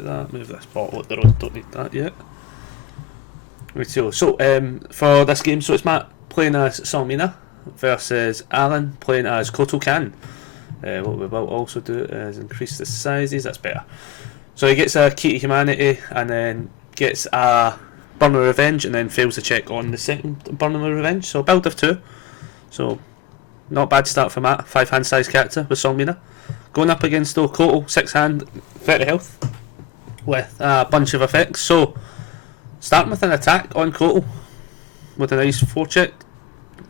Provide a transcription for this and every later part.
about that. Move this bottle at the road, don't need that yet. Right, so for this game, so it's Matt playing as Seong-Mi-na versus Alan playing as Kotal Khan. What we will also do is increase the sizes, that's better. So he gets a key to humanity and then gets a burn of revenge and then fails the check on the second burn of revenge. So build of 2. So not bad start for Matt, 5 hand size character with Seong-Mi-na. Going up against Kotal, 6 hand, 30 health with a bunch of effects. So starting with an attack on Kotal with a nice 4 check.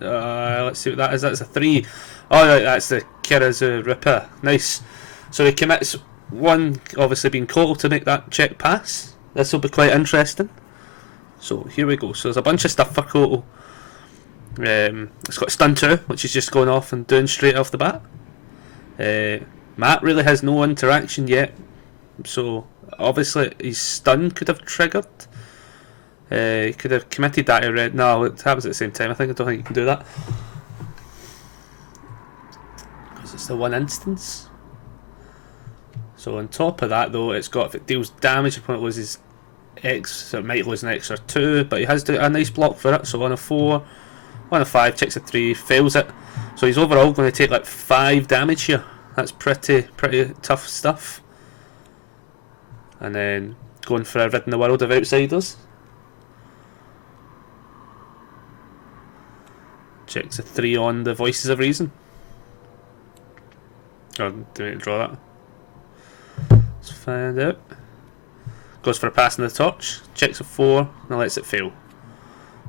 Let's see what that is. That's a 3. Oh right, that's the Kirazu Ripper. Nice. So he commits 1, obviously being Kotal, to make that check pass. This will be quite interesting. So here we go. So there's a bunch of stuff for Kotal. It's got stun 2, which is just going off and doing straight off the bat. Matt really has no interaction yet, so obviously his stun could have triggered. He could have committed that already. No, it happens at the same time. I don't think you can do that because it's the one instance. So on top of that, though, it's got, if it deals damage, the opponent loses X, so it might lose an extra 2, but he has a nice block for it. So on a 4, on a 5, checks a 3, fails it. So he's overall going to take like 5 damage here. That's pretty tough stuff. And then going for a rid in the world of outsiders. Checks a 3 on the Voices of Reason. Oh, do we need to draw that? Let's find out. Goes for a pass in the torch. Checks a 4 and lets it fail.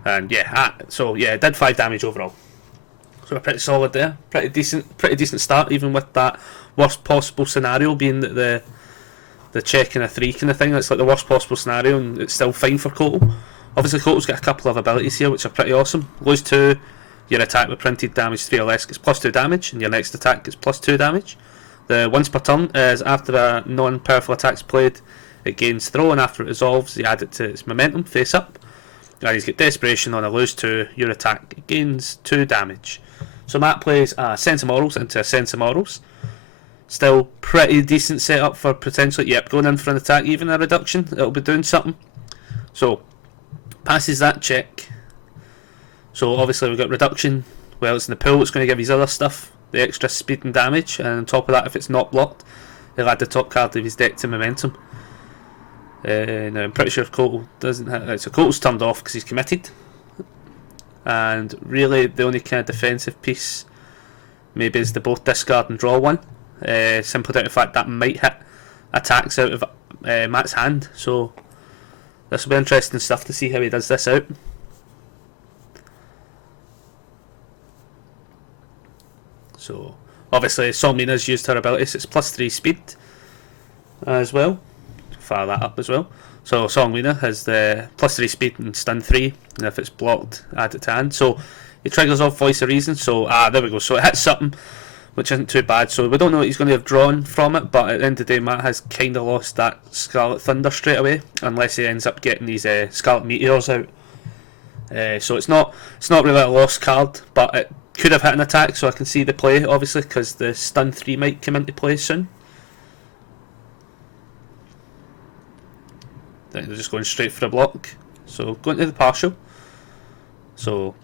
And yeah, so yeah, it did 5 damage overall. So we're pretty solid there. Pretty decent start, even with that worst possible scenario being that the check and a 3 kind of thing. That's like the worst possible scenario, and it's still fine for Kotal. Obviously, Kotal's got a couple of abilities here which are pretty awesome. Lose 2, your attack with printed damage 3 or less gets plus 2 damage, and your next attack gets plus 2 damage. The once per turn is after a non-powerful attack's played, it gains throw, and after it resolves, you add it to its momentum face up. And he's got Desperation on a lose 2, your attack gains 2 damage. So Matt plays a Sense of Morals into a Sense of Morals. Still pretty decent setup for potentially, yep, going in for an attack, even a reduction, it'll be doing something. So, passes that check. So obviously we've got reduction, well it's in the pool, it's going to give his other stuff, the extra speed and damage, and on top of that, if it's not blocked, he'll add the top card of his deck to momentum. Now I'm pretty sure if Kotal doesn't have, so Kotal's turned off because he's committed, and really the only kind of defensive piece maybe is the both discard and draw 1, simply due to the fact that might hit attacks out of Matt's hand. So this will be interesting stuff to see how he does this out. So obviously Seong-Mi-na's used her ability, so it's plus 3 speed as well. Fire that up as well. So Seong-Mi-na has the plus 3 speed and stun 3, and if it's blocked, add it to hand. So he triggers off Voice of Reason. So there we go. So it hits something, which isn't too bad. So we don't know what he's going to have drawn from it, but at the end of the day, Matt has kind of lost that Scarlet Thunder straight away, unless he ends up getting these Scarlet Meteors out. So it's not really a lost card, but it could have hit an attack. So I can see the play, obviously, because the stun 3 might come into play soon. They're just going straight for a block. So going to the partial. So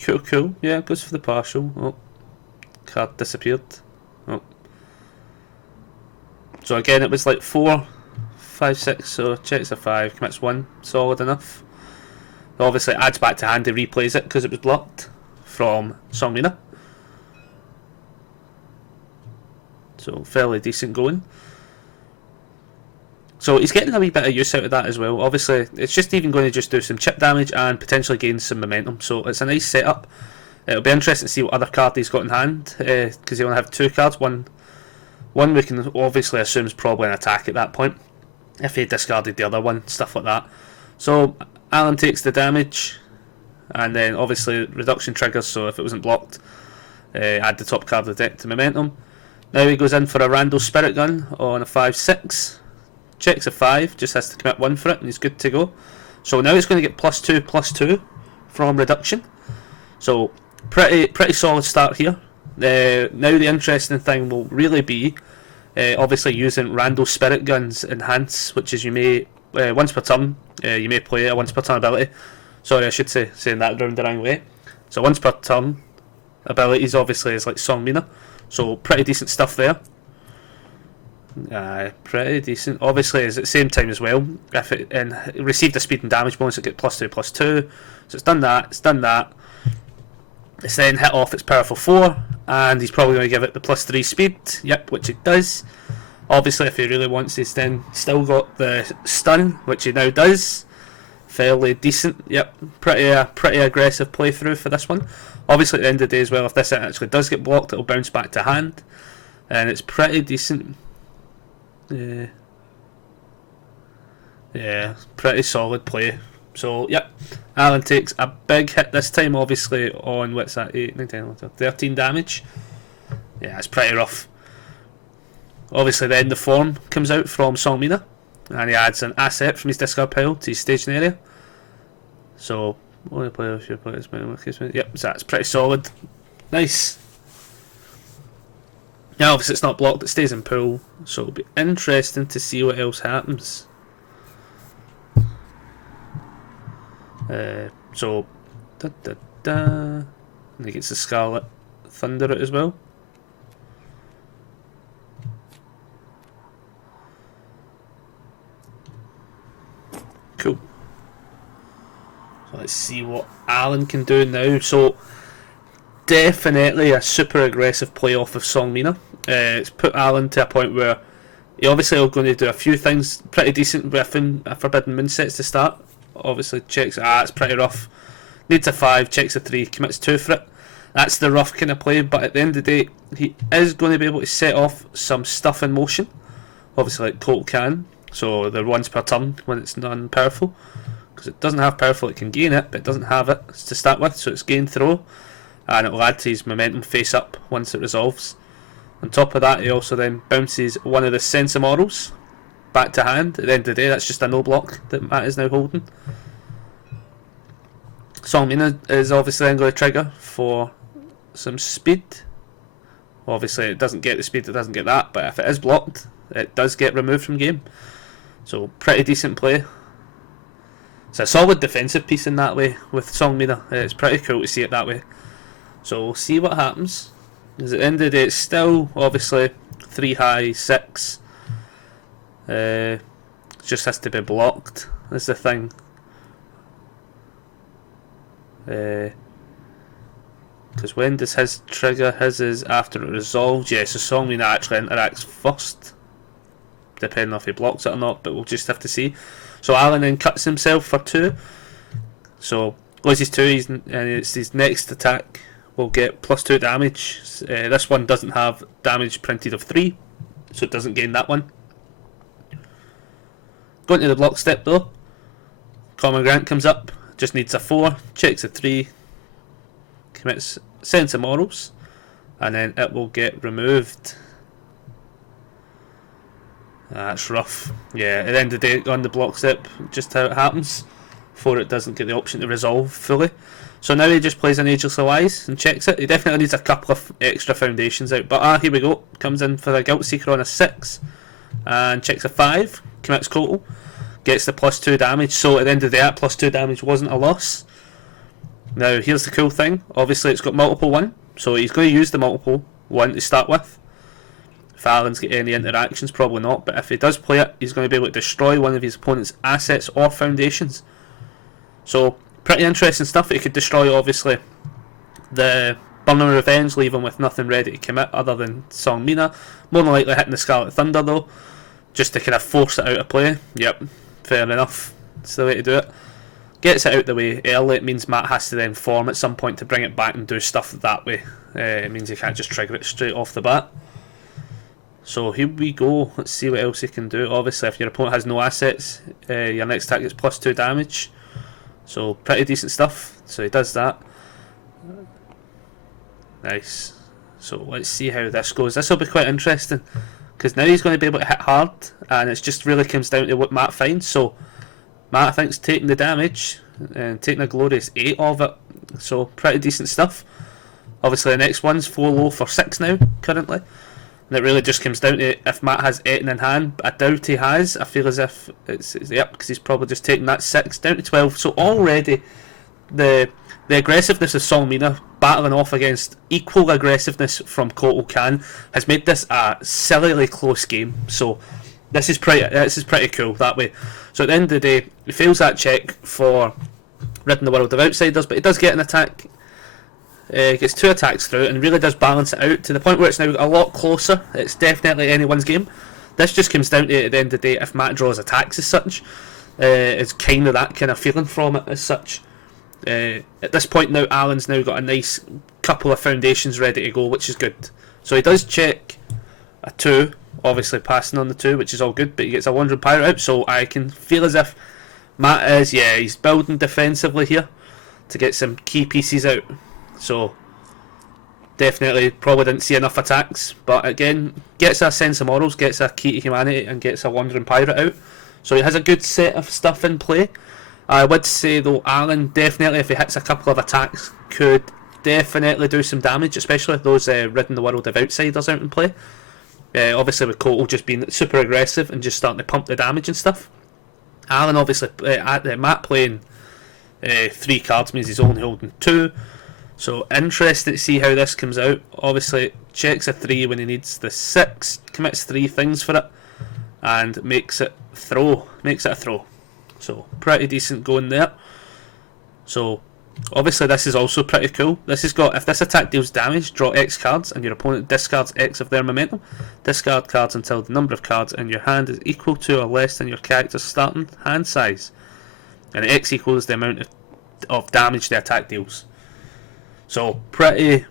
cool. Yeah, goes for the partial. Oh, card disappeared. Oh. So again, it was like 4, 5, 6. So checks a 5, commits 1. Solid enough. Obviously, adds back to hand. He replays it because it was blocked from Seong-Mi-na. So fairly decent going. So he's getting a wee bit of use out of that as well. Obviously, it's just even going to just do some chip damage and potentially gain some momentum. So it's a nice setup. It'll be interesting to see what other card he's got in hand, because he only have 2 cards. One we can obviously assume is probably an attack at that point, if he discarded the other one, stuff like that. So Alan takes the damage, and then obviously reduction triggers, so if it wasn't blocked, add the top card of the deck to momentum. Now he goes in for a Randall Spirit Gun on a 5/6. Checks a 5, just has to commit 1 for it, and he's good to go. So now he's going to get +2/+2 from reduction. So pretty solid start here. Now the interesting thing will really be obviously using Randall Spirit Guns Enhance, which is you may once per turn you may play a once per turn ability. Sorry, I should say saying that round the wrong way. So once per turn abilities obviously is like Seong-Mi-na, so pretty decent stuff there. Pretty decent. Obviously, is at the same time as well. If it received a speed and damage bonus, it get +2/+2. So it's done that. It's done that. It's then hit off its powerful 4, and he's probably going to give it the +3 speed. Yep, which it does. Obviously, if he really wants, he's then still got the stun, which he now does. Fairly decent. Yep, pretty aggressive playthrough for this one. Obviously, at the end of the day as well, if this actually does get blocked, it'll bounce back to hand, and it's pretty decent. Yeah, pretty solid play. So, yep, Alan takes a big hit this time, obviously, on, what's that, 8, 9, 10, 11, 13 damage. Yeah, it's pretty rough. Obviously, then the form comes out from Seong-Mi-na, and he adds an asset from his discard pile to his staging area. So, only player if your player's yep, so that's pretty solid. Nice. Now, obviously, it's not blocked, it stays in pool, so it'll be interesting to see what else happens. So, and he gets the Scarlet Thunder out as well. Cool. So let's see what Alan can do now. So, definitely a super aggressive play off of Seong-Mi-na. It's put Alan to a point where he obviously is going to do a few things pretty decent with Forbidden Moonsets to start. Obviously checks, it's pretty rough. Needs a 5, checks a 3, commits 2 for it. That's the rough kind of play, but at the end of the day, he is going to be able to set off some stuff in motion. Obviously like Kotal Khan, so they're once per turn when it's non-powerful. Because it doesn't have powerful, it can gain it, but it doesn't have it to start with, so it's gain throw. And it'll add to his momentum face up once it resolves. On top of that, he also then bounces one of the Sensor models back to hand. At the end of the day, that's just a no block that Matt is now holding. Seong-Mi-na is obviously then going to trigger for some speed. Obviously, it doesn't get the speed, it doesn't get that, but if it is blocked, it does get removed from game. So, pretty decent play. It's a solid defensive piece in that way with Seong-Mi-na. It's pretty cool to see it that way. So, we'll see what happens. Because at the end of the day, it's still, obviously, 3 high, 6. It just has to be blocked, is the thing. Because when does his trigger? His is after it resolves. Yeah, so Seong-Mi-na actually interacts first, depending if he blocks it or not, but we'll just have to see. So Alan then cuts himself for 2. So loses 2, and it's his next attack will get +2 damage. This one doesn't have damage printed of 3, so it doesn't gain that one. Going to the block step though, Common Grant comes up, just needs a 4, checks a 3, commits Sensor Morals, and then it will get removed. That's rough. Yeah, at the end of the day, on the block step, just how it happens, before it doesn't get the option to resolve fully. So now he just plays an Ageless Allies and checks it. He definitely needs a couple of extra foundations out, but here we go. Comes in for a Guilt Seeker on a 6, and checks a 5, commits Kotal, gets the +2 damage. So at the end of the day, that +2 damage wasn't a loss. Now here's the cool thing. Obviously it's got multiple 1, so he's going to use the multiple 1 to start with. If Alan's got any interactions, probably not, but if he does play it, he's going to be able to destroy one of his opponent's assets or foundations. So pretty interesting stuff. He could destroy obviously the Burning Revenge, leave him with nothing ready to commit other than Seong-Mi-na. More than likely hitting the Scarlet Thunder though, just to kind of force it out of play. Yep, fair enough. That's the way to do it. Gets it out the way early. It means Matt has to then form at some point to bring it back and do stuff that way. It means he can't just trigger it straight off the bat. So here we go. Let's see what else he can do. Obviously, if your opponent has no assets, your next attack gets +2 damage. So pretty decent stuff. So he does that. Nice. So let's see how this goes. This will be quite interesting, because now he's going to be able to hit hard, and it just really comes down to what Matt finds. So Matt thinks taking the damage and taking a glorious 8 of it. So pretty decent stuff. Obviously the next one's 4 low for 6 now, currently. And it really just comes down to if Matt has 8 in hand. I doubt he has. I feel as if it's yep, because he's probably just taken that 6 down to 12. So already the aggressiveness of Seong-Mi-na battling off against equal aggressiveness from Kotal Khan has made this a sillily close game. So this is pretty cool that way. So at the end of the day, he fails that check for ridding the world of outsiders, but he does get an attack. Gets 2 attacks through and really does balance it out to the point where it's now a lot closer. It's definitely anyone's game. This just comes down to, at the end of the day, if Matt draws attacks as such. It's kind of that kind of feeling from it as such. At this point now, Alan's now got a nice couple of foundations ready to go, which is good. So he does check a 2, obviously passing on the 2, which is all good, but he gets a Wandering Pirate out, so I can feel as if Matt is, he's building defensively here to get some key pieces out. So definitely probably didn't see enough attacks, but again, gets a sense of morals, gets a key to humanity, and gets a Wandering Pirate out. So he has a good set of stuff in play. I would say though, Alan definitely, if he hits a couple of attacks, could definitely do some damage, especially with those ridding the world of outsiders out in play. Obviously with Kotal just being super aggressive and just starting to pump the damage and stuff. Alan obviously, Matt playing 3 cards means he's only holding 2. So interesting to see how this comes out. Obviously checks a 3 when he needs the 6, commits 3 things for it, and makes it a throw. So pretty decent going there. So obviously this is also pretty cool. This has got, if this attack deals damage, draw X cards and your opponent discards X of their momentum. Discard cards until the number of cards in your hand is equal to or less than your character's starting hand size. And X equals the amount of damage the attack deals. So pretty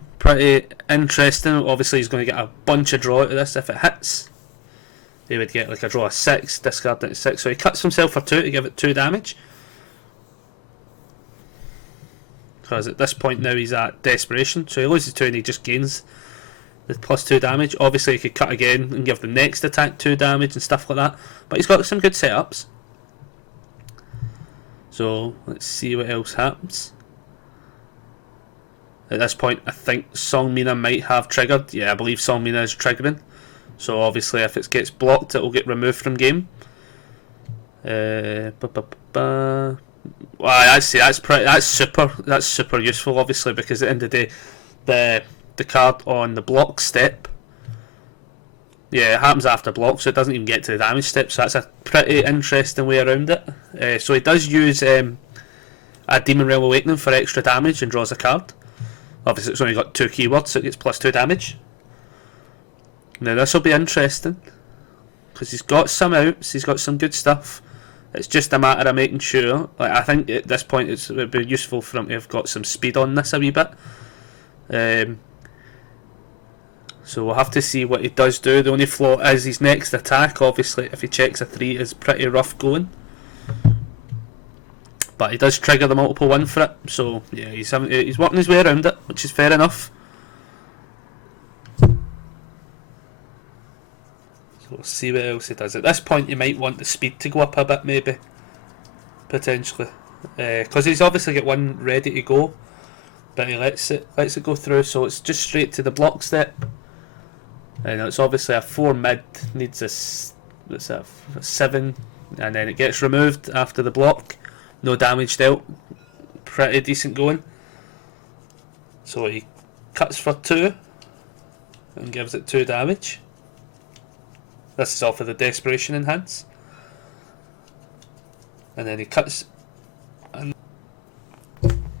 interesting. Obviously he's going to get a bunch of draw out of this if it hits. He would get like a draw of 6, discard it to 6. So he cuts himself for 2 to give it 2 damage. Because at this point now he's at desperation. So he loses 2 and he just gains the plus 2 damage. Obviously he could cut again and give the next attack 2 damage and stuff like that. But he's got some good setups. So let's see what else happens. At this point, I think Seong-Mi-na might have triggered. Yeah, I believe Seong-Mi-na is triggering. So obviously, if it gets blocked, it will get removed from game. Well, I see. That's super useful, obviously, because at the end of the day, the card on the block step, yeah, it happens after block, so it doesn't even get to the damage step. So that's a pretty interesting way around it. So he does use a Demon Realm Awakening for extra damage and draws a card. Obviously it's only got 2 keywords, so it gets plus 2 damage. Now this will be interesting, because he's got some outs, he's got some good stuff. It's just a matter of making sure, like, I think at this point it would be useful for him to have got some speed on this a wee bit. So we'll have to see what he does do. The only flaw is his next attack, obviously if he checks a 3, is pretty rough going. But he does trigger the multiple 1 for it, so yeah, he's working his way around it, which is fair enough. So we'll see what else he does. At this point, you might want the speed to go up a bit, maybe, potentially, because he's obviously got 1 ready to go, but he lets it go through. So it's just straight to the block step, and it's obviously a 4 mid needs a 7, and then it gets removed after the block. No damage dealt. Pretty decent going. So he cuts for 2 and gives it 2 damage. This is off of the Desperation Enhance. And then he cuts.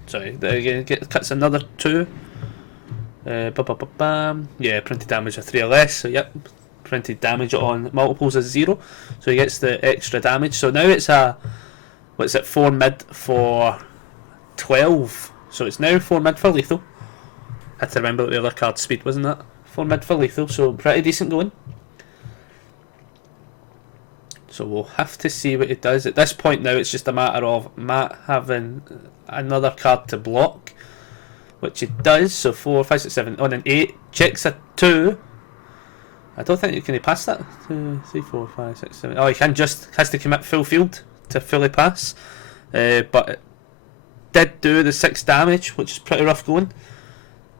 Cuts another 2. Yeah, printed damage of 3 or less. So yep, printed damage on multiples is 0. So he gets the extra damage. So now it's a. What's it, 4 mid for 12. So it's now 4 mid for lethal. I had to remember what the other card's speed, wasn't that? 4 mid for lethal, so pretty decent going. So we'll have to see what it does. At this point now, it's just a matter of Matt having another card to block, which it does. So 4, 5, 6, 7, on an 8. Checks a 2. I don't think you can pass that. 2, 3, 4, 5, 6, 7. Oh, he can just has to commit full field to fully pass, but it did do the 6 damage, which is pretty rough going.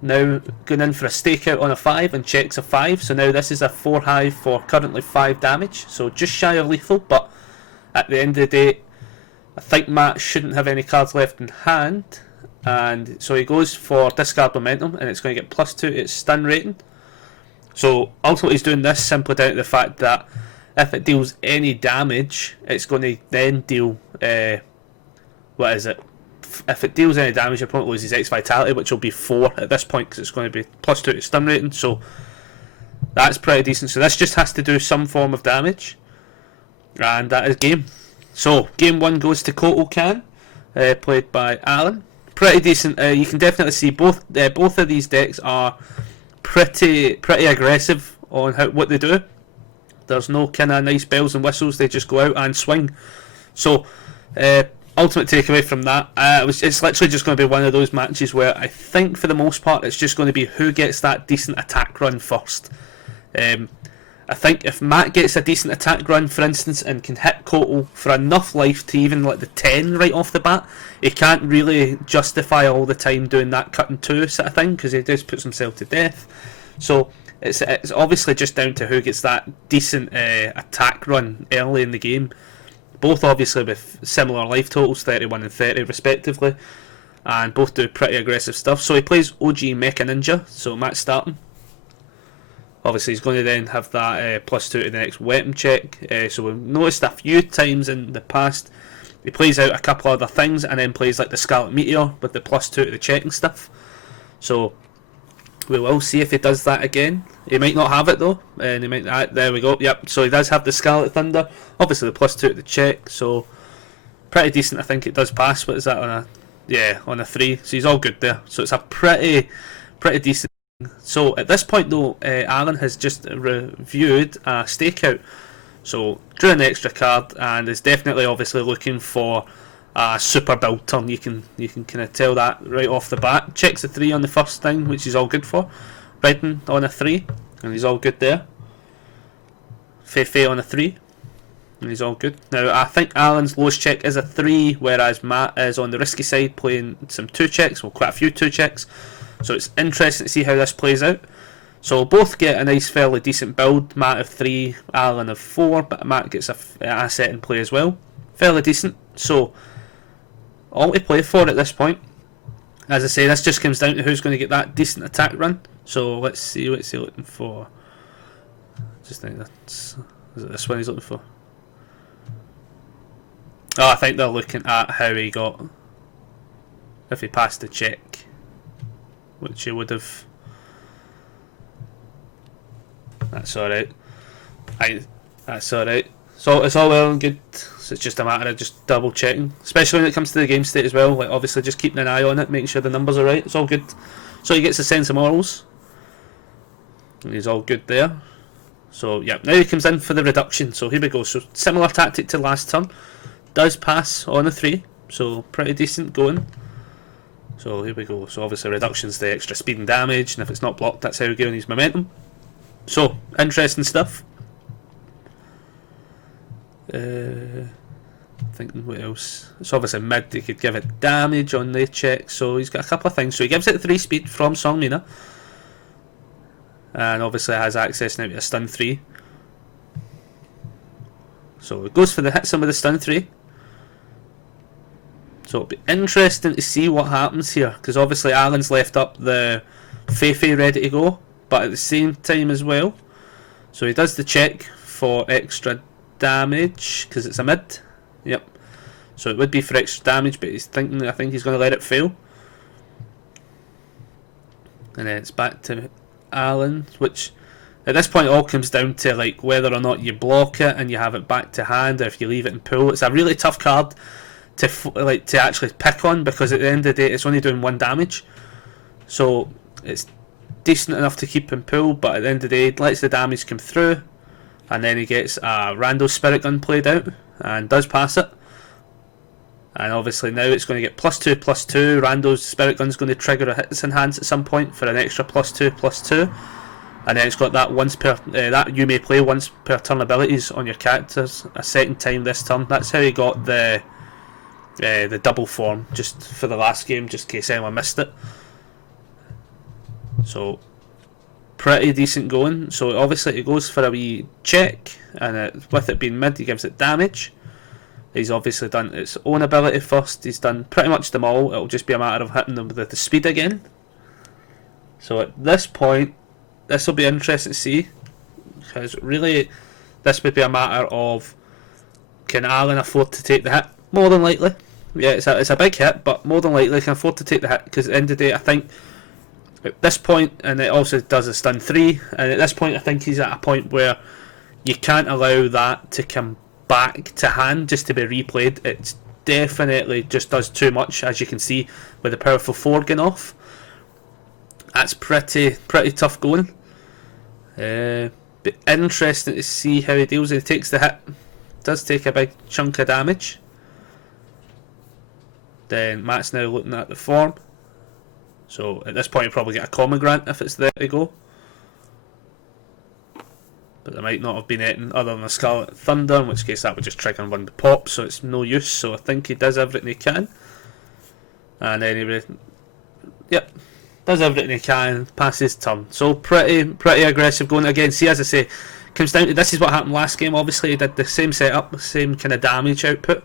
now going in for a stakeout on a 5 and checks a 5. So now this is a 4 high for currently 5 damage. So just shy of lethal, but at the end of the day, I think Matt shouldn't have any cards left in hand. And so he goes for discard momentum, and it's going to get +2 to its stun rating. So ultimately he's doing this simply down to the fact that if it deals any damage, it's going to then deal, what is it? If it deals any damage, your opponent loses X Vitality, which will be 4 at this point, because it's going to be +2 to stun rating, so that's pretty decent. So this just has to do some form of damage, and that is game. So game 1 goes to Kotal Khan, played by Alan. Pretty decent. You can definitely see both of these decks are pretty aggressive on what they do. There's no kind of nice bells and whistles, they just go out and swing. So ultimate takeaway from that, it's literally just going to be one of those matches where I think for the most part it's just going to be who gets that decent attack run first. I think if Matt gets a decent attack run, for instance, and can hit Kotal for enough life to even like the 10 right off the bat, he can't really justify all the time doing that cut in 2 sort of thing, because he just puts himself to death. So it's obviously just down to who gets that decent attack run early in the game. Both obviously with similar life totals, 31 and 30 respectively, and both do pretty aggressive stuff. So he plays OG Mecha Ninja, so Matt's starting. Obviously he's going to then have that +2 to the next weapon check. So we've noticed a few times in the past he plays out a couple other things and then plays like the Scarlet Meteor with the +2 to the checking stuff. So we will see if he does that again. He might not have it though, and he might. There we go. Yep. So he does have the Scarlet Thunder. Obviously the +2 to the check. So pretty decent. I think it does pass. What is that on a? Yeah, on a 3. So he's all good there. So it's a pretty decent. So at this point though, Alan has just reviewed a stakeout. So drew an extra card and is definitely obviously looking for a super build turn. You can kind of tell that right off the bat. Checks a 3 on the first thing, which he's all good for. Redden on a 3, and he's all good there. Feifei on a 3, and he's all good. Now I think Alan's lowest check is a 3, whereas Matt is on the risky side playing some 2 checks, well quite a few 2 checks. So it's interesting to see how this plays out. So we'll both get a nice fairly decent build. Matt of 3, Alan of 4, but Matt gets an asset in play as well. Fairly decent. So all to play for at this point. As I say, this just comes down to who's going to get that decent attack run. So let's see what's he looking for. Just think that's, is it this one he's looking for? Oh, I think they're looking at how he got, if he passed the check, which he would have. That's alright. That's alright. So it's all well and good. So it's just a matter of just double checking, especially when it comes to the game state as well. Like obviously just keeping an eye on it, making sure the numbers are right. It's all good. So he gets a sense of morals, and he's all good there. So yeah, now he comes in for the reduction. So here we go. So similar tactic to last turn. Does pass on a 3, so pretty decent going. So here we go. So obviously reduction's the extra speed and damage, and if it's not blocked, that's how we gain his momentum. So interesting stuff. Thinking what else. It's obviously mid. He could give it damage on the check, so he's got a couple of things. So he gives it 3 speed from Seong-Mi-na, and obviously has access now to a stun 3. So it goes for the hits him with the stun 3. So it'll be interesting to see what happens here, because obviously Alan's left up the Feifei ready to go, but at the same time as well. So he does the check for extra damage, because it's a mid. Yep. So it would be for extra damage, but he's thinking, I think he's going to let it fail. And then it's back to Alan, which at this point all comes down to like whether or not you block it and you have it back to hand, or if you leave it in pool. It's a really tough card to actually pick on, because at the end of the day it's only doing 1 damage. So it's decent enough to keep in pool, but at the end of the day it lets the damage come through, and then he gets a rando spirit gun played out and does pass it. And obviously now it's going to get +2/+2. Rando's spirit gun's going to trigger a hits enhance at some point for an extra +2/+2. And then it's got that once per that you may play once per turn abilities on your characters a second time this turn. That's how he got the double form, just for the last game, just in case anyone missed it. So pretty decent going. So obviously it goes for a wee check, and with it being mid, he gives it damage. He's obviously done its own ability first. He's done pretty much them all. It'll just be a matter of hitting them with the speed again. So at this point, this will be interesting to see, because really this would be a matter of, can Alan afford to take the hit? More than likely. Yeah, it's a big hit, but more than likely can afford to take the hit, because at the end of the day, I think at this point, and it also does a stun 3, and at this point I think he's at a point where you can't allow that to come back to hand just to be replayed. It definitely just does too much, as you can see with the powerful 4 going off. That's pretty tough going. But interesting to see how he deals. He takes the hit, does take a big chunk of damage. Then Matt's now looking at the form. So at this point you probably get a common grant if it's there to go. But there might not have been anything other than a Scarlet Thunder, in which case that would just trigger one to pop, so it's no use. So I think he does everything he can. And anyway, yep, does everything he can, passes turn. So pretty aggressive going again. See, as I say, comes down to, this is what happened last game. Obviously he did the same setup, same kind of damage output.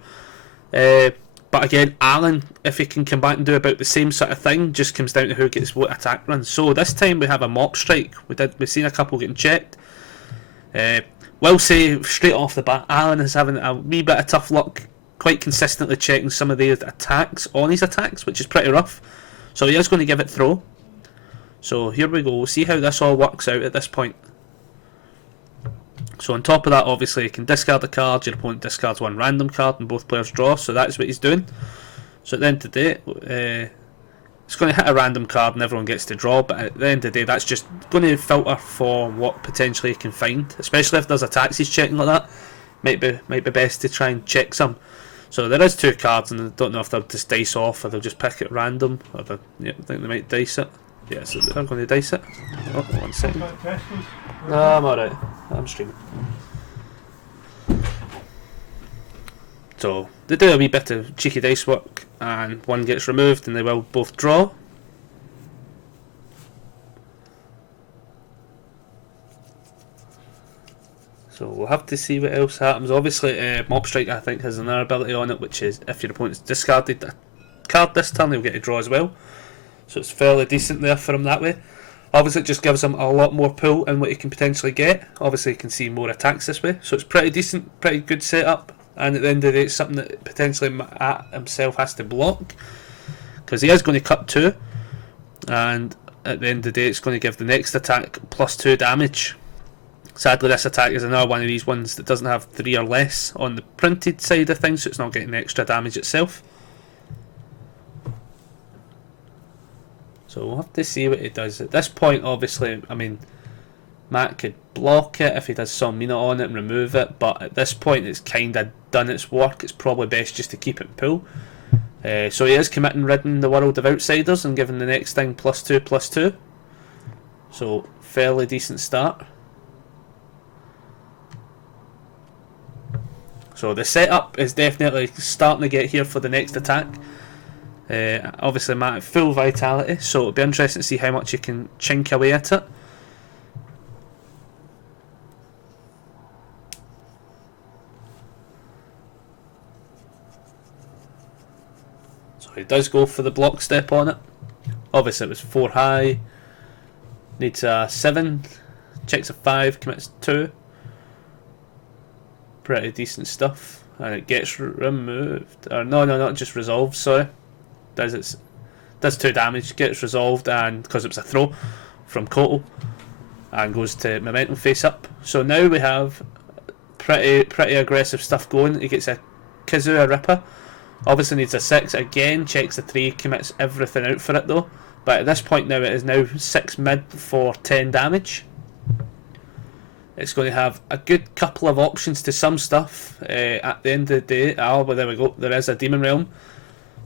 But again, Alan, if he can come back and do about the same sort of thing, just comes down to who gets what attack run. So this time we have a mop strike. We've seen a couple getting checked. Will say straight off the bat, Alan is having a wee bit of tough luck, quite consistently checking some of the attacks on his attacks, which is pretty rough. So he is going to give it throw. So here we go. We'll see how this all works out at this point. So on top of that, obviously you can discard a card, your opponent discards one random card, and both players draw, so that's what he's doing. So at the end of the day, it's going to hit a random card and everyone gets to draw, but at the end of the day that's just going to filter for what potentially he can find, especially if there's attacks he's checking like that. Might be best to try and check some. So there is 2 cards, and I don't know if they'll just dice off or they'll just pick it random, or I think they might dice it. Yeah, so they're going to dice it. Oh, 1 second. No, I'm alright. I'm streaming. So they do a wee bit of cheeky dice work, and one gets removed, and they will both draw. So we'll have to see what else happens. Obviously, Mob Strike I think has another ability on it, which is if your opponent's discarded a card this turn, he'll get to draw as well. So it's fairly decent there for him that way. Obviously it just gives him a lot more pull in what he can potentially get. Obviously he can see more attacks this way. So it's pretty decent, pretty good setup. And at the end of the day it's something that potentially Matt himself has to block, because he is going to cut 2. And at the end of the day it's going to give the next attack +2 damage. Sadly this attack is another one of these ones that doesn't have 3 or less on the printed side of things, so it's not getting extra damage itself. So we'll have to see what he does. At this point, obviously, I mean, Matt could block it if he does Seong-Mi-na on it and remove it, but at this point it's kind of done its work. It's probably best just to keep it in pull. So he is committing ridding the world of outsiders and giving the next thing +2/+2. So fairly decent start. So the setup is definitely starting to get here for the next attack. Obviously Matt at full vitality, so it'll be interesting to see how much you can chink away at it. So he does go for the block step on it. Obviously it was 4 high, needs a 7, checks a 5, commits 2. Pretty decent stuff, and it gets removed. Or no, not just resolved. Sorry, does 2 damage, gets resolved, and because it was a throw from Kotal, and goes to momentum face up. So now we have pretty aggressive stuff going. He gets a Kazoo Ripper. Obviously needs a 6 again. Checks the 3, commits everything out for it though. But at this point now it is now 6 mid for 10 damage. It's going to have a good couple of options to some stuff at the end of the day. Oh, well, there we go. There is a Demon Realm.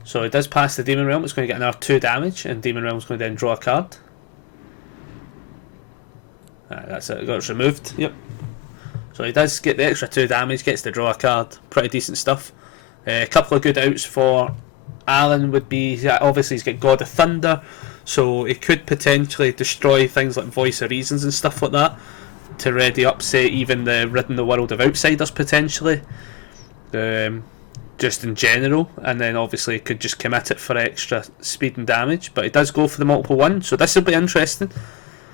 So it does pass the Demon Realm. It's going to get another 2 damage, and Demon Realm is going to then draw a card. That's it. It got removed. Yep. So he does get the extra 2 damage, gets to draw a card. Pretty decent stuff. A couple of good outs for Alan would be, obviously he's got God of Thunder. So it could potentially destroy things like Voice of Reasons and stuff like that to ready up, say, even the Ridding the World of Outsiders potentially. Just in general, and then obviously it could just commit it for extra speed and damage, but it does go for the multiple one, so this will be interesting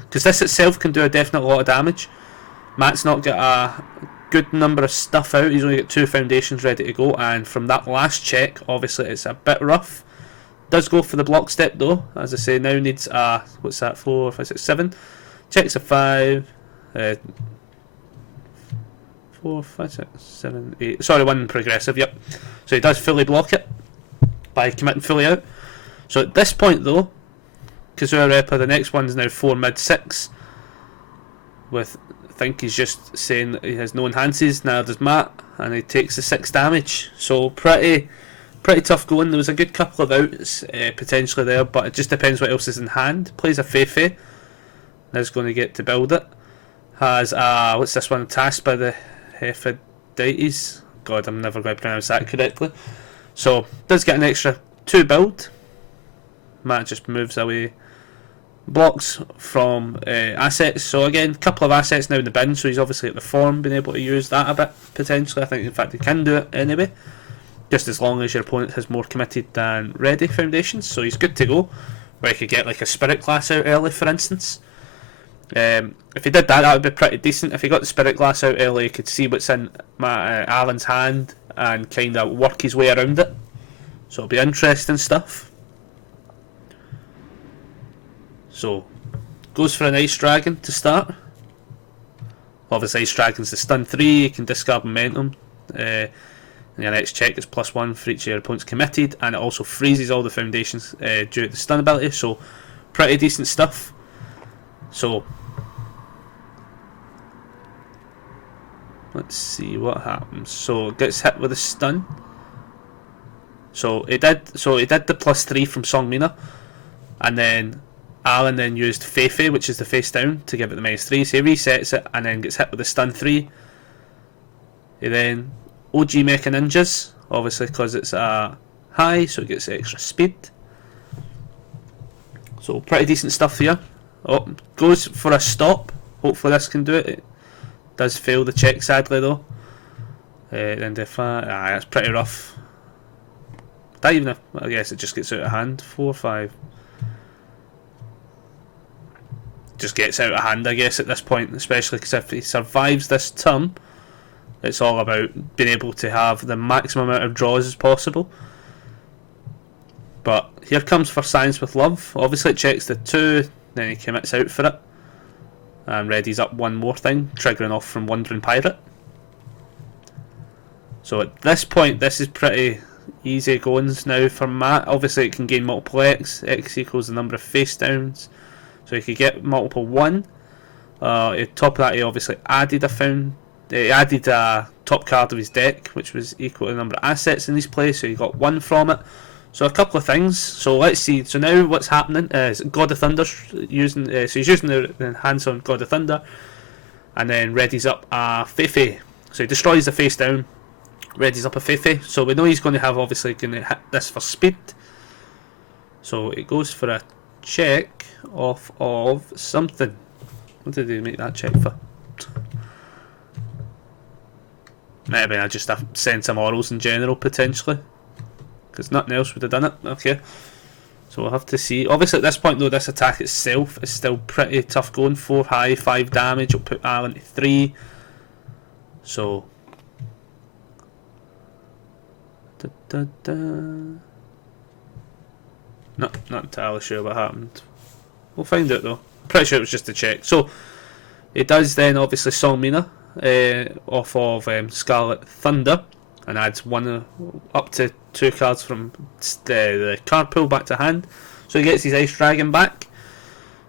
because this itself can do a definite lot of damage. Matt's not got a good number of stuff out, he's only got 2 foundations ready to go, and from that last check obviously it's a bit rough. Does go for the block step though, as I say, now needs a, what's that, 4, 5, 6, 7, checks a 5, 4, 5, 6, 7, 8. Sorry, 1 progressive, yep. So he does fully block it by committing fully out. So at this point though, Kazua Repa, the next one's now 4 mid 6. With, I think he's just saying that he has no enhances, neither does Matt, and he takes the 6 damage. So pretty tough going. There was a good couple of outs potentially there, but it just depends what else is in hand. Plays a Feifei, is going to get to build it. Has what's this one, tasked by the Hephaestus. God, I'm never going to pronounce that correctly. So does get an extra 2 build. Matt just moves away blocks from assets. So again, a couple of assets now in the bin. So he's obviously at the form, being able to use that a bit potentially. I think in fact he can do it anyway, just as long as your opponent has more committed than ready foundations. So he's good to go. Where he could get like a spirit glass out early, for instance. If he did that, that would be pretty decent. If he got the spirit glass out early, he could see what's in Alan's hand and kind of work his way around it. So it'll be interesting stuff. So goes for an Ice Dragon to start. Obviously Ice Dragon's the stun 3, you can discard momentum. And your next check is +1 for each of your opponent's committed, and it also freezes all the foundations due to the stun ability. So pretty decent stuff. So let's see what happens. So it gets hit with a stun. So it did the +3 from Seong-Mi-na, and then Alan then used Feifei, which is the face down, to give it the -3. So he resets it and then gets hit with the stun 3. He then OG Mecha Ninjas, obviously because it's a high, so it gets extra speed. So pretty decent stuff here. Oh, goes for a stop. Hopefully this can do it. It does fail the check sadly though. Then that's pretty rough. That even if, I guess it just gets out of hand. 4, 5. Just gets out of hand I guess at this point, especially because if he survives this turn, it's all about being able to have the maximum amount of draws as possible. But here comes for Science with Love. Obviously it checks the 2, then he commits out for it and readies up one more thing, triggering off from Wandering Pirate. So at this point this is pretty easy goings now for Matt. Obviously it can gain multiple X equals the number of face downs, so he could get multiple 1. At top of that he obviously added a top card of his deck, which was equal to the number of assets in his play, so he got 1 from it. So a couple of things. So let's see. So now what's happening is God of Thunder using. So he's using the enhance on God of Thunder, and then readies up a Feifei. So he destroys the face down, readies up a Feifei. So we know he's going to have obviously going to hit this for speed. So it goes for a check off of something. What did he make that check for? Maybe I just have sent some orals in general potentially, because nothing else would have done it. Okay, so we'll have to see. Obviously at this point though, this attack itself is still pretty tough going. 4 high, 5 damage, it'll put Alan to 3. So not entirely sure what happened. We'll find out though. Pretty sure it was just a check. So it does then obviously Seong-Mi-na off of Scarlet Thunder, and adds 1 up to 2 cards from the card pool back to hand. So he gets his Ice Dragon back.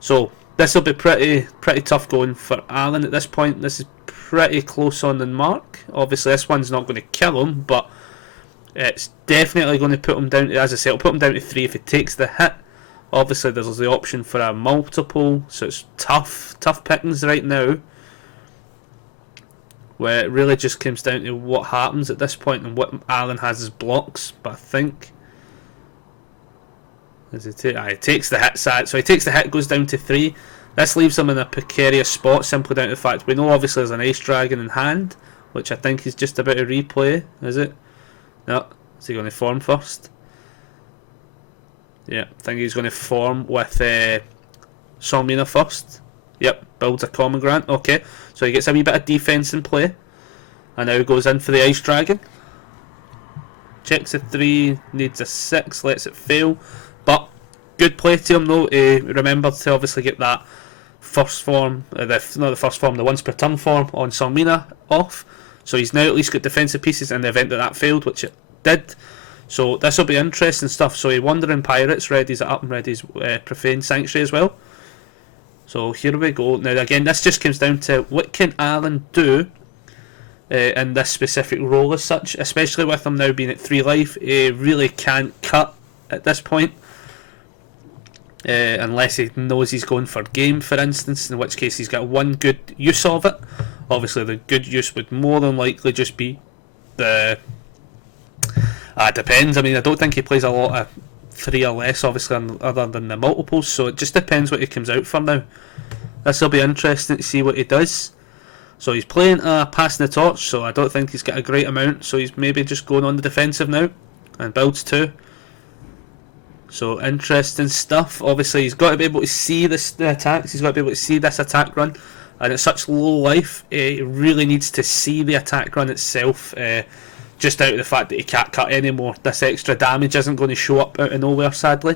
So this will be pretty tough going for Alan at this point. This is pretty close on the mark. Obviously this one's not going to kill him, but it's definitely going to put him down to, as I say, it'll put him down to 3 if he takes the hit. Obviously there's the option for a multiple, so it's tough pickings right now, where it really just comes down to what happens at this point and what Alan has as blocks. But I think He takes the hit, so he takes the hit, goes down to 3. This leaves him in a precarious spot simply down to the fact we know obviously there's an Ice Dragon in hand, which I think he's just about to replay, is it? No, is he going to form first? Yeah, I think he's going to form with Seong-Mi-na first. Yep, builds a common grant. Okay, so he gets a wee bit of defence in play. And now goes in for the Ice Dragon. Checks a 3, needs a 6, lets it fail. But good play to him though. He remembered to obviously get that first form, the once per turn form on Seong-Mi-na off. So he's now at least got defensive pieces in the event that failed, which it did. So this will be interesting stuff. So he Wandering Pirates readies it up and readies Profane Sanctuary as well. So here we go. Now again, this just comes down to what can Alan do in this specific role as such, especially with him now being at 3 life. He really can't cut at this point. Unless he knows he's going for game, for instance, in which case he's got one good use of it. Obviously the good use would more than likely just be the... it depends. I mean, I don't think he plays a lot of 3 or less, obviously, other than the multiples, so it just depends what he comes out for now. This will be interesting to see what he does. So he's playing Passing the Torch, so I don't think he's got a great amount, so he's maybe just going on the defensive now and builds 2. So interesting stuff. Obviously he's got to be able to see the attacks, he's got to be able to see this attack run, and at such low life he really needs to see the attack run itself, just out of the fact that he can't cut anymore. This extra damage isn't going to show up out of nowhere, sadly.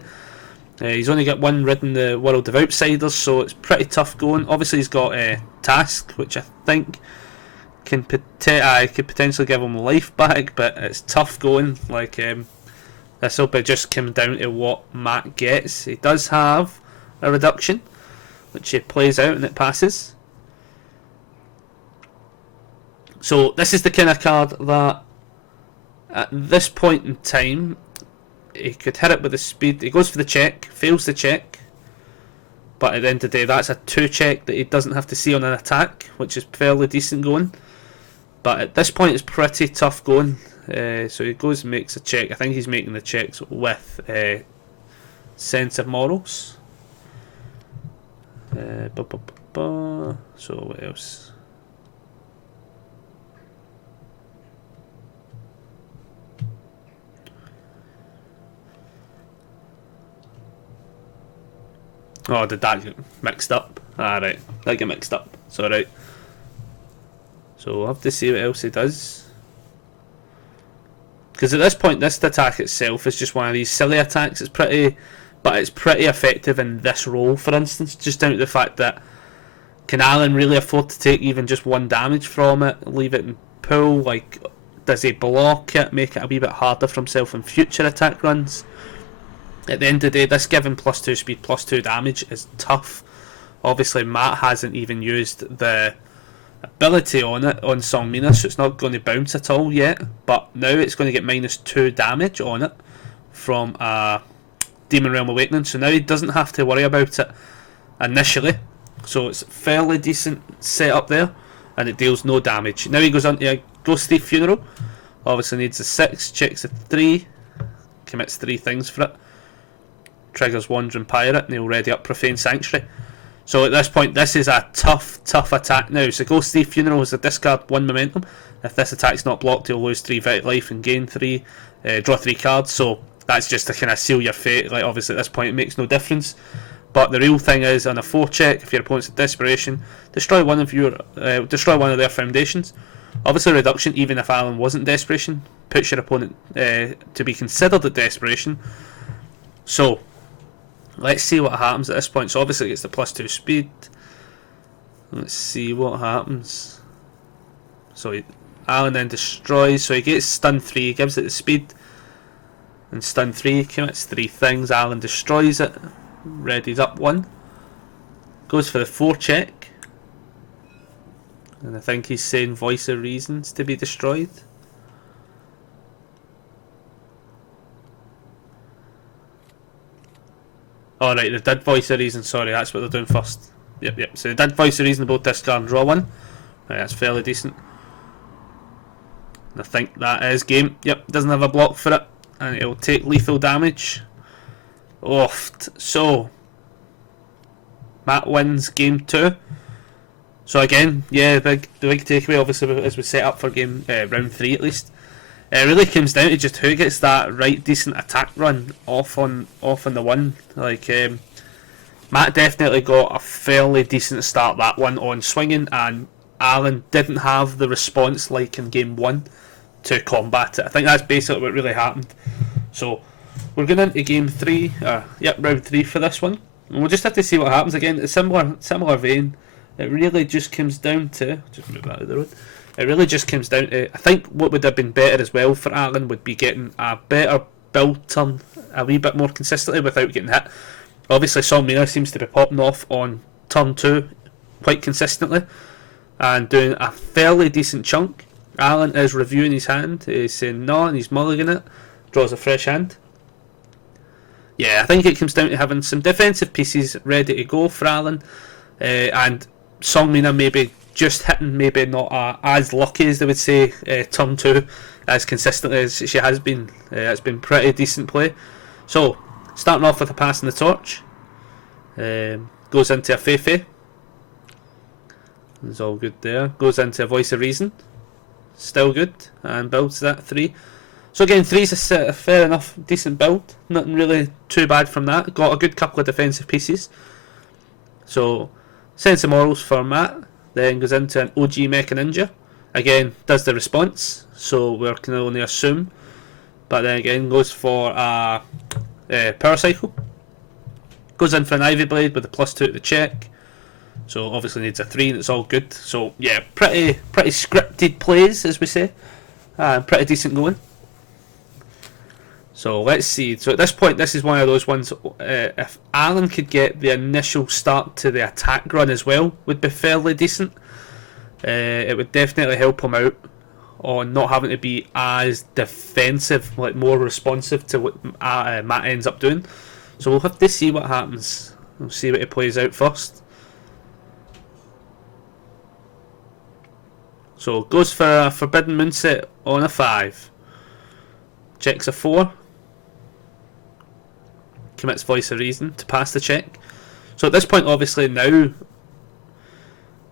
He's only got 1 rid in the World of Outsiders, so it's pretty tough going. Obviously he's got Task, which I think could potentially give him life back, but it's tough going. Like, this will be just come down to what Matt gets. He does have a reduction, which he plays out and it passes. So this is the kind of card that at this point in time he could hit it with the speed. He goes for the check, fails the check, but at the end of the day that's a 2 check that he doesn't have to see on an attack, which is fairly decent going. But at this point it's pretty tough going. So he goes and makes a check. I think he's making the checks with Sense of Morals. So what else? Oh, did that get mixed up? Right, that get mixed up. So right. So we'll have to see what else he does. Because at this point, this attack itself is just one of these silly attacks. It's pretty effective in this role, for instance. Just down to the fact that can Alan really afford to take even just 1 damage from it, leave it in pool? Like, does he block it, make it a wee bit harder for himself in future attack runs? At the end of the day, this given +2 speed, +2 damage is tough. Obviously, Matt hasn't even used the ability on it on Seong-Mi-na, so it's not going to bounce at all yet. But now it's going to get -2 damage on it from Demon Realm Awakening. So now he doesn't have to worry about it initially. So it's fairly decent setup there, and it deals no damage. Now he goes on to a Ghost Thief Funeral. Obviously needs a 6, checks a 3, commits 3 things for it. Triggers Wandering Pirate, and he'll ready up Profane Sanctuary. So at this point, this is a tough attack now. So Ghost Thief Funeral is a discard 1 momentum. If this attack's not blocked, he'll lose 3 vital life and gain 3, draw 3 cards. So that's just to kind of seal your fate. Like, obviously at this point it makes no difference. But the real thing is, on a 4 check, if your opponent's at Desperation, destroy one of their foundations. Obviously reduction, even if Alan wasn't Desperation, puts your opponent to be considered at Desperation. So let's see what happens at this point. So obviously it gets the +2 speed. Let's see what happens. So Alan then destroys. So he gets stun 3, he gives it the speed. And stun 3, commits 3 things. Alan destroys it. Readies up 1. Goes for the 4 check. And I think he's saying Voice of Reasons to be destroyed. Alright, they did Voice of Reason, sorry, that's what they're doing first. Yep. So they did Voice of Reason, both discard and draw 1. Right, that's fairly decent. And I think that is game. Yep, doesn't have a block for it. And it'll take lethal damage. So Matt wins game 2. So again, yeah, the big takeaway obviously as we set up for game round 3 at least. It really comes down to just who gets that right decent attack run off on the one. Like Matt definitely got a fairly decent start that one on swinging, and Alan didn't have the response like in game 1 to combat it. I think that's basically what really happened. So we're going into game 3, round 3 for this one. And we'll just have to see what happens. Again, a similar vein. It really just comes down to... Just move that out of the road. It really just comes down to... I think what would have been better as well for Alan would be getting a better build turn a wee bit more consistently without getting hit. Obviously, Seong-Mi-na seems to be popping off on turn 2 quite consistently and doing a fairly decent chunk. Alan is reviewing his hand. He's saying no, and he's mulliganing it. Draws a fresh hand. Yeah, I think it comes down to having some defensive pieces ready to go for Alan, and Seong-Mi-na maybe just hitting, maybe not as lucky as they would say turn 2 as consistently as she has been. It's been pretty decent play. So starting off with a pass in the torch, goes into a Fei-Fei. It's all good there. Goes into a voice of reason, still good, and builds that 3. So again, 3's a fair enough decent build. Nothing really too bad from that. Got a good couple of defensive pieces. So sense of morals for Matt. Then goes into an OG Mecha Ninja. Again, does the response. So we can only assume. But then again, goes for a Power Cycle. Goes in for an Ivy Blade with a +2 to the check. So obviously needs a 3 and it's all good. So yeah, pretty scripted plays as we say. Pretty decent going. So let's see. So at this point, this is one of those ones. If Alan could get the initial start to the attack run as well, would be fairly decent. It would definitely help him out on not having to be as defensive, like more responsive to what Matt ends up doing. So we'll have to see what happens. We'll see what he plays out first. So goes for a Forbidden Moonset on a 5. Checks a 4. Commits Voice of Reason to pass the check. So at this point, obviously now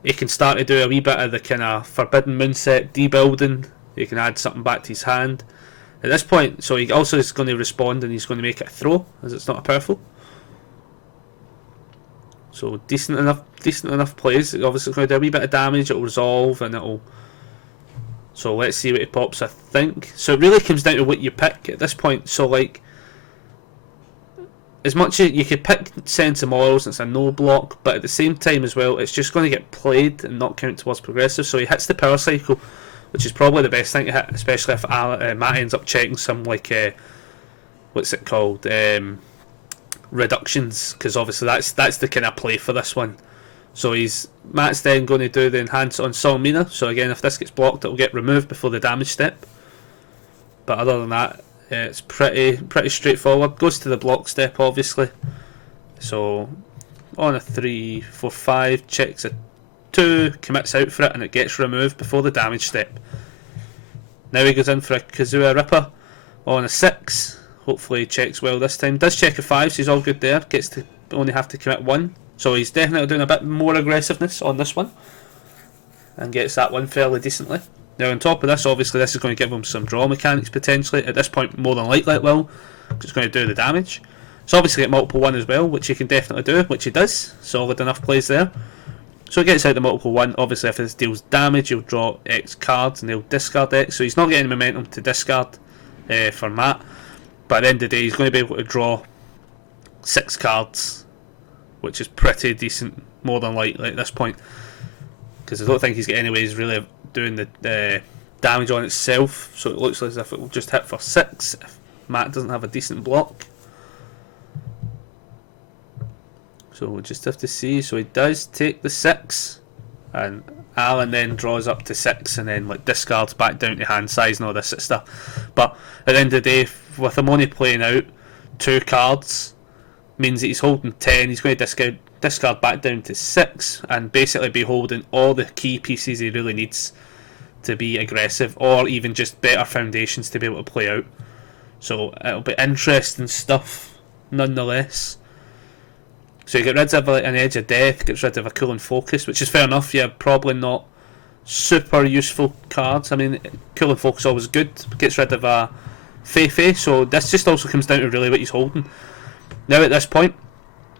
he can start to do a wee bit of the kind of Forbidden Moonset debuilding. He can add something back to his hand. At this point, so he also is going to respond and he's going to make it a throw, as it's not a powerful. So decent enough plays. Obviously, it's going to do a wee bit of damage. It'll resolve and it'll. So let's see what he pops. I think so. It really comes down to what you pick at this point. So like, as much as you could pick Sense of Morals, it's a no block, but at the same time as well, it's just going to get played and not count towards progressive. So he hits the Power Cycle, which is probably the best thing to hit, especially if Matt ends up checking some like what's it called, reductions, because obviously that's the kind of play for this one. So Matt's then going to do the enhance on Seong-Mi-na. So again, if this gets blocked, it'll get removed before the damage step. But other than that, it's pretty straightforward. Goes to the block step, obviously. So on a 3, 4, 5, checks a 2, commits out for it, and it gets removed before the damage step. Now he goes in for a Kazuya Ripper on a 6. Hopefully he checks well this time. Does check a 5, so he's all good there. Gets to only have to commit 1. So he's definitely doing a bit more aggressiveness on this one. And gets that one fairly decently. Now on top of this, obviously this is going to give him some draw mechanics potentially. At this point, more than likely it will, because it's going to do the damage. So obviously get multiple 1 as well, which he can definitely do, which he does. Solid enough plays there. So he gets out the multiple 1. Obviously if this deals damage, he'll draw X cards and he'll discard X. So he's not getting momentum to discard for Matt. But at the end of the day, he's going to be able to draw 6 cards, which is pretty decent, more than likely at this point. Because I don't think he's got any ways really of doing the damage on itself. So it looks as if it will just hit for 6 if Matt doesn't have a decent block. So we'll just have to see. So he does take the 6, and Alan then draws up to 6 and then like discards back down to hand size and all this sort of stuff. But at the end of the day, with him only playing out 2 cards, means that he's holding 10. He's going to discard back down to 6 and basically be holding all the key pieces he really needs to be aggressive, or even just better foundations to be able to play out. So it'll be interesting stuff nonetheless. So you get rid of an Edge of Death, gets rid of a Cool and Focus, which is fair enough. Yeah, probably not super useful cards. I mean, Cool and Focus always good. Gets rid of a Fei, so this just also comes down to really what he's holding. Now at this point,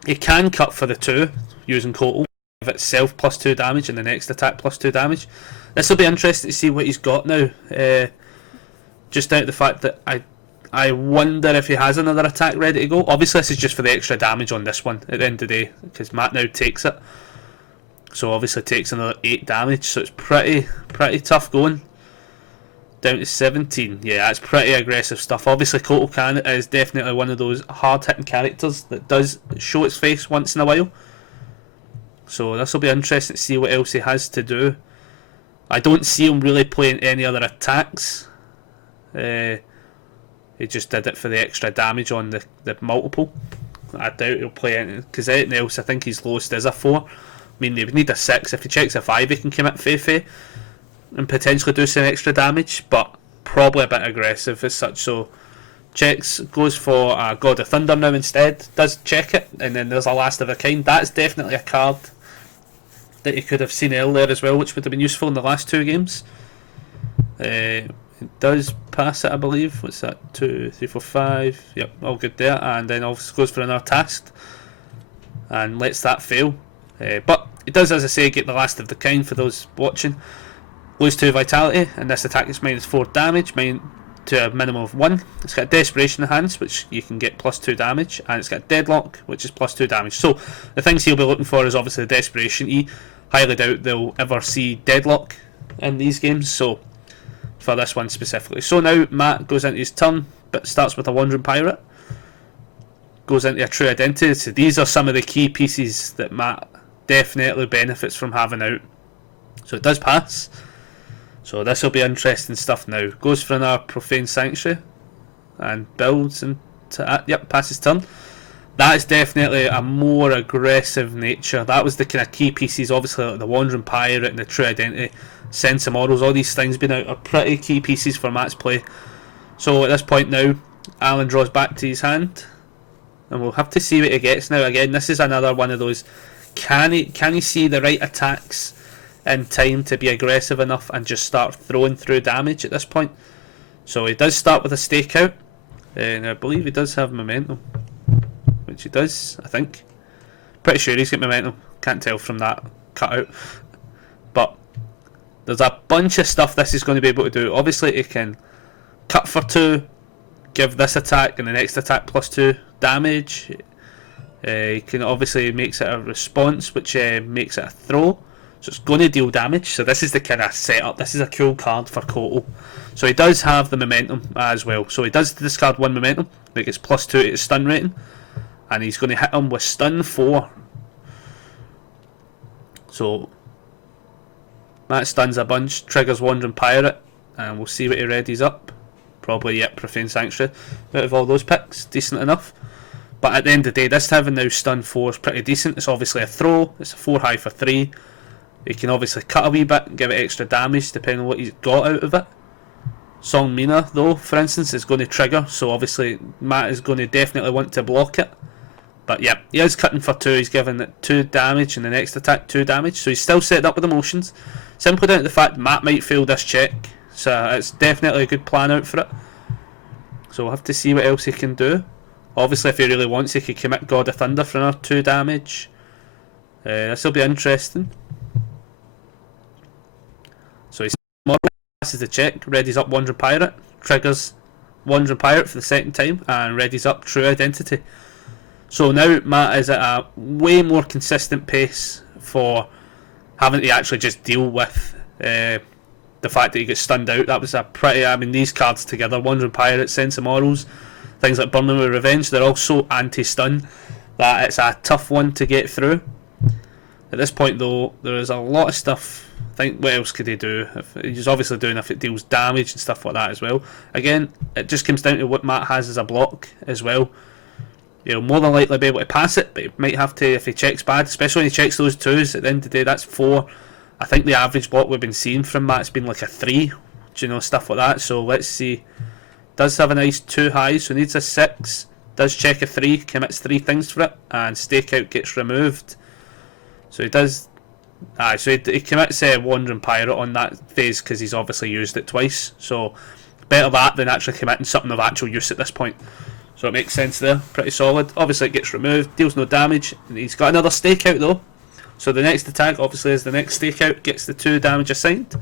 he can cut for the 2 using Kotal, give itself +2 damage and the next attack +2 damage. This will be interesting to see what he's got now. Just out of the fact that I wonder if he has another attack ready to go. Obviously this is just for the extra damage on this one at the end of the day, because Matt now takes it. So obviously takes another 8 damage, so it's pretty tough going. Down to 17. Yeah, that's pretty aggressive stuff. Obviously Kotal Khan is definitely one of those hard hitting characters that does show its face once in a while. So this will be interesting to see what else he has to do. I don't see him really playing any other attacks. He just did it for the extra damage on the multiple. I doubt he'll play anything, because anything else I think his lowest is a 4. I mean, they would need a 6. If he checks a 5 he can commit Fei and potentially do some extra damage, but probably a bit aggressive as such. So checks, goes for a God of Thunder now instead, does check it, and then there's a Last of a Kind. That's definitely a card that you could have seen earlier as well, which would have been useful in the last 2 games. It does pass it, I believe. What's that? 2, 3, 4, 5. Yep, all good there. And then obviously goes for another task and lets that fail. But it does, as I say, get the Last of the Kind for those watching. Lose 2 vitality, and this attack is -4 damage, to a minimum of 1. It's got Desperation Enhanced, which you can get +2 damage, and it's got Deadlock, which is +2 damage. So the things he'll be looking for is obviously the Desperation E. Highly doubt they'll ever see Deadlock in these games, so for this one specifically. So now Matt goes into his turn, but starts with a Wandering Pirate. Goes into a True Identity. So these are some of the key pieces that Matt definitely benefits from having out. So it does pass. So this will be interesting stuff now. Goes for another Profane Sanctuary and builds into yep, passes turn. That is definitely a more aggressive nature. That was the kind of key pieces, obviously, like the Wandering Pirate and the True Identity, Sense of Morals, all these things being out are pretty key pieces for Matt's play. So at this point now, Alan draws back to his hand, and we'll have to see what he gets now. Again, this is another one of those, can he see the right attacks in time to be aggressive enough and just start throwing through damage at this point. So he does start with a Stakeout, and I believe he does have momentum, which he does, I think. Pretty sure he's got momentum, can't tell from that cutout. But there's a bunch of stuff this is going to be able to do. Obviously it can cut for 2, give this attack and the next attack +2 damage. He can obviously makes it a response, which makes it a throw. So it's going to deal damage. So this is the kind of setup. This is a cool card for Kotal. So he does have the momentum as well. So he does discard 1 momentum. That gets +2 to his stun rating. And he's going to hit him with stun 4. So Matt stuns a bunch. Triggers Wandering Pirate. And we'll see what he readies up. Probably, yep, Profane Sanctuary. Out of all those picks, decent enough. But at the end of the day, this having now stun 4 is pretty decent. It's obviously a throw. It's a 4 high for 3. He can obviously cut a wee bit and give it extra damage depending on what he's got out of it. Seong-Mi-na, though, for instance, is going to trigger, so obviously Matt is going to definitely want to block it. But yeah, he is cutting for 2, he's giving it 2 damage and the next attack 2 damage, so he's still set up with emotions. Simply down to the fact Matt might fail this check, so it's definitely a good plan out for it. So we'll have to see what else he can do. Obviously if he really wants he could commit God of Thunder for another 2 damage. This will be interesting. So he passes the check, readies up Wandering Pirate, triggers Wandering Pirate for the second time, and readies up True Identity. So now Matt is at a way more consistent pace for having to actually just deal with the fact that he gets stunned out. That was a pretty, I mean, these cards together, Wandering Pirate, Sense of Morals, things like Burning with Revenge, they're all so anti-stun that it's a tough one to get through. At this point though, there is a lot of stuff. I think, what else could he do? He's obviously doing if it deals damage and stuff like that as well. Again, it just comes down to what Matt has as a block as well. He'll more than likely be able to pass it, but he might have to if he checks bad, especially when he checks those 2s. At the end of the day, that's 4. I think the average block we've been seeing from Matt's been like a 3, stuff like that. So let's see. Does have a nice 2 highs, so needs a 6 does check a 3, commits 3 things for it, and stakeout gets removed. So he does. So he commits Wandering Pirate on that phase because he's obviously used it twice. So better that than actually committing something of actual use at this point. So it makes sense there. Pretty solid. Obviously it gets removed, deals no damage. He's got another stakeout though. So the next attack obviously is the next stakeout, gets the 2 damage assigned.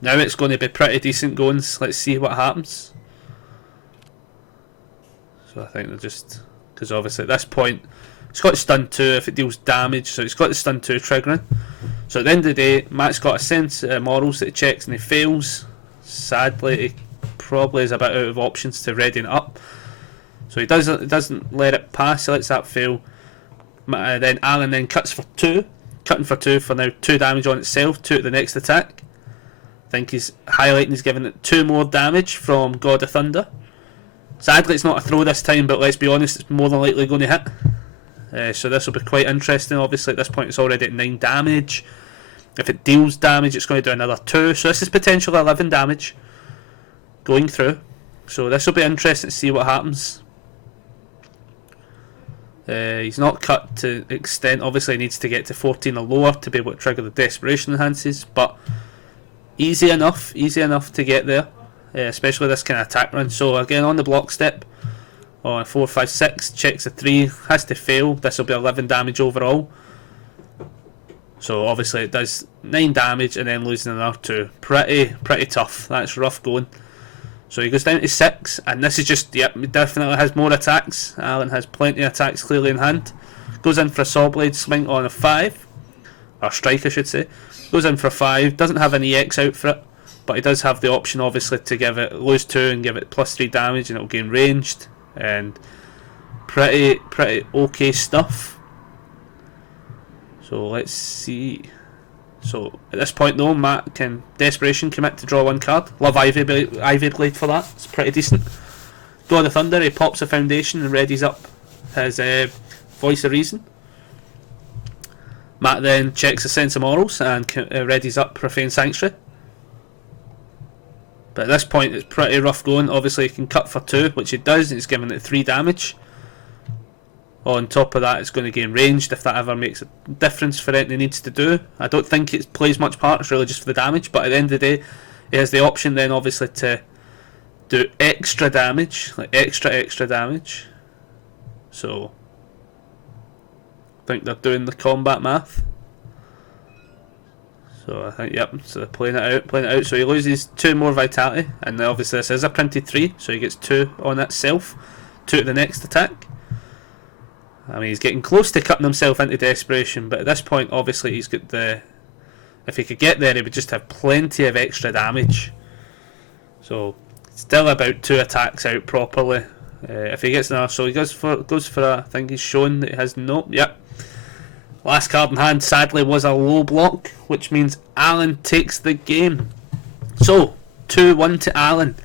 Now it's going to be pretty decent going. Let's see what happens. So I think they're just... because obviously at this point it's got stun 2 if it deals damage, so it's got the stun 2 triggering. So at the end of the day, Matt's got a sense of morals that he checks and he fails. Sadly, he probably is a bit out of options to readying it up. So he doesn't let it pass, he lets that fail. Then Alan then cuts for 2. Cutting for 2 for now 2 damage on itself, 2 at the next attack. I think he's highlighting he's giving it 2 more damage from God of Thunder. Sadly, it's not a throw this time, but let's be honest, it's more than likely going to hit. So this will be quite interesting. Obviously, at this point, it's already at 9 damage. If it deals damage, it's going to do another 2. So this is potentially 11 damage going through. So this will be interesting to see what happens. He's not cut to extent. Obviously, he needs to get to 14 or lower to be able to trigger the Desperation Enhances, but easy enough to get there. Especially this kind of attack run. So again, on the block step, on 4, 5, 6, checks a 3, has to fail. This will be 11 damage overall. So obviously it does 9 damage and then losing another 2. Pretty tough. That's rough going. So he goes down to 6, and this is just, yep, he definitely has more attacks. Alan has plenty of attacks clearly in hand. Goes in for a Saw Blade Swing on a 5, or strike I should say. Goes in for a 5, doesn't have an EX out for it, but he does have the option obviously to give it lose 2 and give it plus 3 damage, and it will gain ranged, and pretty okay stuff. So let's see. So at this point though, Matt can Desperation commit to draw 1 card. Love Ivy Blade for that. It's pretty decent. God of Thunder, he pops a Foundation and readies up his Voice of Reason. Matt then checks a Sense of Morals and readies up Profane Sanctuary. But at this point it's pretty rough going. Obviously he can cut for 2, which he does, and he's giving it 3 damage. On top of that, it's going to gain ranged if that ever makes a difference for anything he needs to do. I don't think it plays much part, it's really just for the damage, but at the end of the day, he has the option then obviously to do extra damage, like extra damage. So, I think they're doing the combat math. So I think, yep, so they're playing it out. So he loses 2 more vitality, and then obviously this is a printed 3, so he gets 2 on itself, 2 at the next attack. I mean, he's getting close to cutting himself into Desperation, but at this point, obviously, he's got the... if he could get there, he would just have plenty of extra damage. So, still about 2 attacks out properly. If he gets another, so he goes for I think he's shown that he has no... Yep. Last card in hand, sadly, was a low block, which means Alan takes the game. So, 2-1 to Alan.